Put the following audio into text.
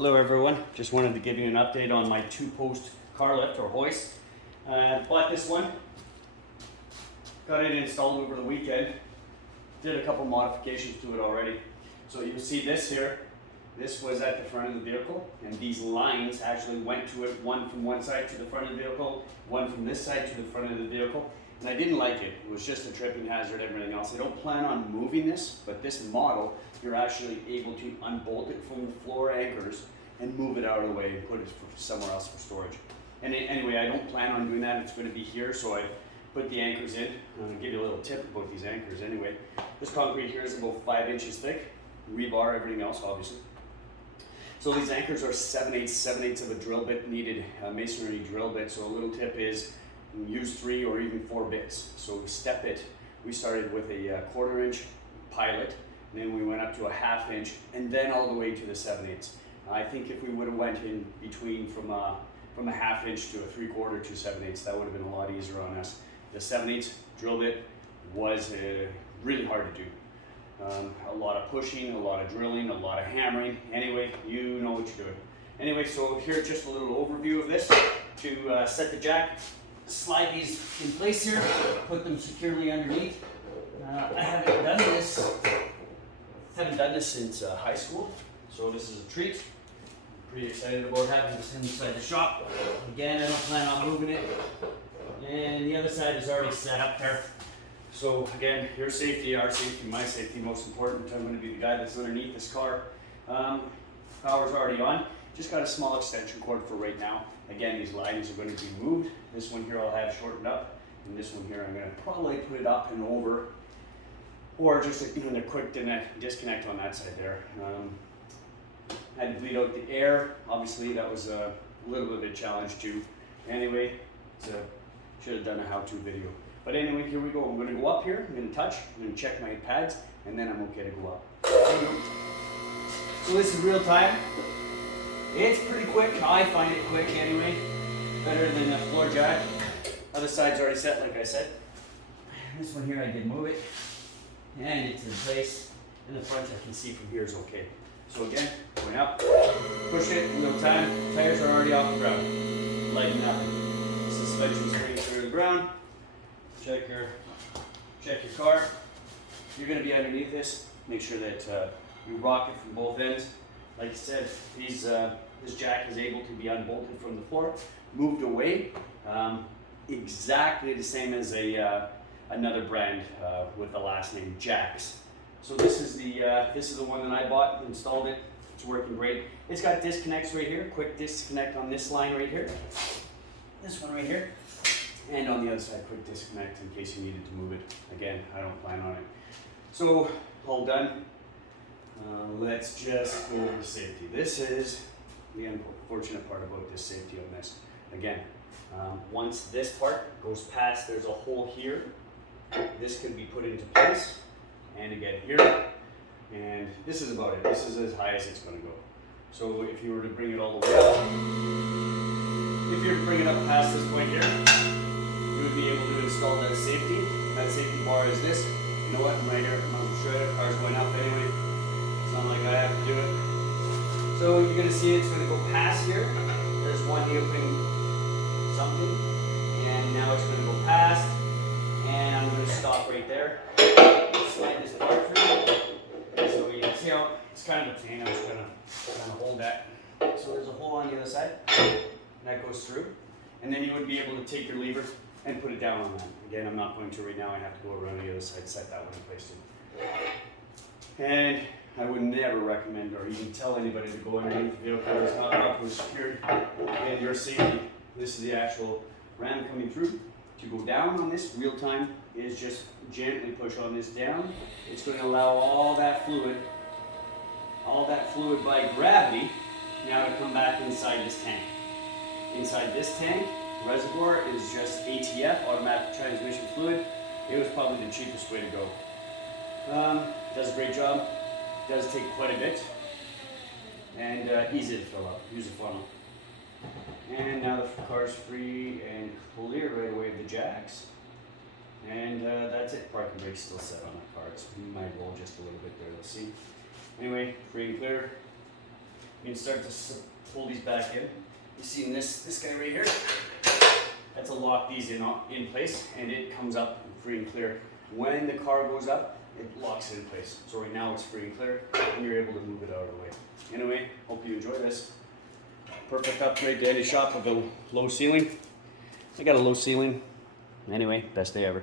Hello everyone, just wanted to give you an update on my 2-post car lift or hoist. Bought this one, got it installed over the weekend, did a couple modifications to it already. So you'll see this here, this was at the front of the vehicle, and these lines actually went to it, one from one side to the front of the vehicle, one from this side to the front of the vehicle. And I didn't like it. It was just a tripping hazard, everything else. I don't plan on moving this, but this model, you're actually able to unbolt it from the floor anchors and move it out of the way and put it somewhere else for storage. And anyway, I don't plan on doing that. It's going to be here, so I put the anchors in. I'm going to give you a little tip about these anchors anyway. This concrete here is about 5 inches thick, rebar, everything else, obviously. So these anchors are 7/8 of a drill bit needed, a masonry drill bit. So a little tip is use 3 or even 4 bits. So step it. We started with a 1/4 inch pilot, and then we went up to a 1/2 inch, and then all the way to the 7/8. I think if we would have went in between from a 1/2 inch to a 3/4 to 7/8, that would have been a lot easier on us. The 7/8 drill bit was really hard to do. A lot of pushing, a lot of drilling, a lot of hammering. Anyway, you know what you're doing. Anyway, so here's just a little overview of this. To set the jack, slide these in place here, put them securely underneath. I haven't done this since high school, so this is a treat. Pretty excited about having this inside the shop. Again, I don't plan on moving it. And the other side is already set up there. So again, your safety, our safety, my safety, most important. I'm going to be the guy that's underneath this car. Power's already on. Just got a small extension cord for right now. Again, these lines are going to be moved. This one here I'll have shortened up, and this one here I'm going to probably put it up and over, or just a quick disconnect on that side there. Had to bleed out the air. Obviously, that was a little bit of a challenge too. Anyway, so should have done a how-to video. But anyway, here we go. I'm going to go up here. I'm going to touch. I'm going to check my pads, and then I'm okay to go up. So this is real time. It's pretty quick. I find it quick anyway. Better than the floor jack. Other side's already set, like I said. This one here, I did move it, and it's in place. And the front, I can see from here is okay. So again, going up, push it, real time. Tires are already off the ground. Lighten up. Suspension's straight through the ground. Check your car. You're going to be underneath this. Make sure that you rock it from both ends. Like I said, this jack is able to be unbolted from the floor, moved away, exactly the same as another brand with the last name Jax. So this is the one that I bought, installed it. It's working great. It's got disconnects right here. Quick disconnect on this line right here. This one right here. And on the other side, quick disconnect in case you needed to move it. Again, I don't plan on it. So, all done. Let's just go over safety. This is the unfortunate part about this safety on this. Again, once this part goes past, there's a hole here. This can be put into place. And again here. And this is about it. This is as high as it's going to go. So if you were to bring it all the way up, if you were to bring it up past this point here, you would be able to install that safety. That safety bar is this. You know what? I'm right here. I'm not sure the car's going up anyway. It's not like I have to do it. So you're going to see it's going to go past here. There's one here putting something. And now it's going to go past. And I'm going to stop right there. Slide this part through. So you can see how it's kind of a pain. I'm just going to hold that. So there's a hole on the other side. That goes through. And then you would be able to take your lever and put it down on that. Again, I'm not going to right now. I have to go around the other side, set that one in place too. And I would never recommend or even tell anybody to go underneath the vehicle. It's not properly secured. And your safety, this is the actual ram coming through. To go down on this, real time, is just gently push on this down. It's going to allow all that fluid by gravity now to come back inside this tank. Inside this tank, reservoir is just ATF, automatic transmission fluid. It was probably the cheapest way to go. Does a great job. Does take quite a bit. And easy to fill up. Use a funnel. And now the car's free and clear right away of the jacks. And that's it. Parking brake's still set on the car. It might roll just a little bit there. Let's see. Anyway, free and clear. You can start to pull these back in. You see this guy right here? That's to lock these in place, and it comes up free and clear. When the car goes up, it locks it in place. So right now it's free and clear, and you're able to move it out of the way. Anyway, hope you enjoy this. Perfect upgrade to any shop with a low ceiling. I got a low ceiling. Anyway, best day ever.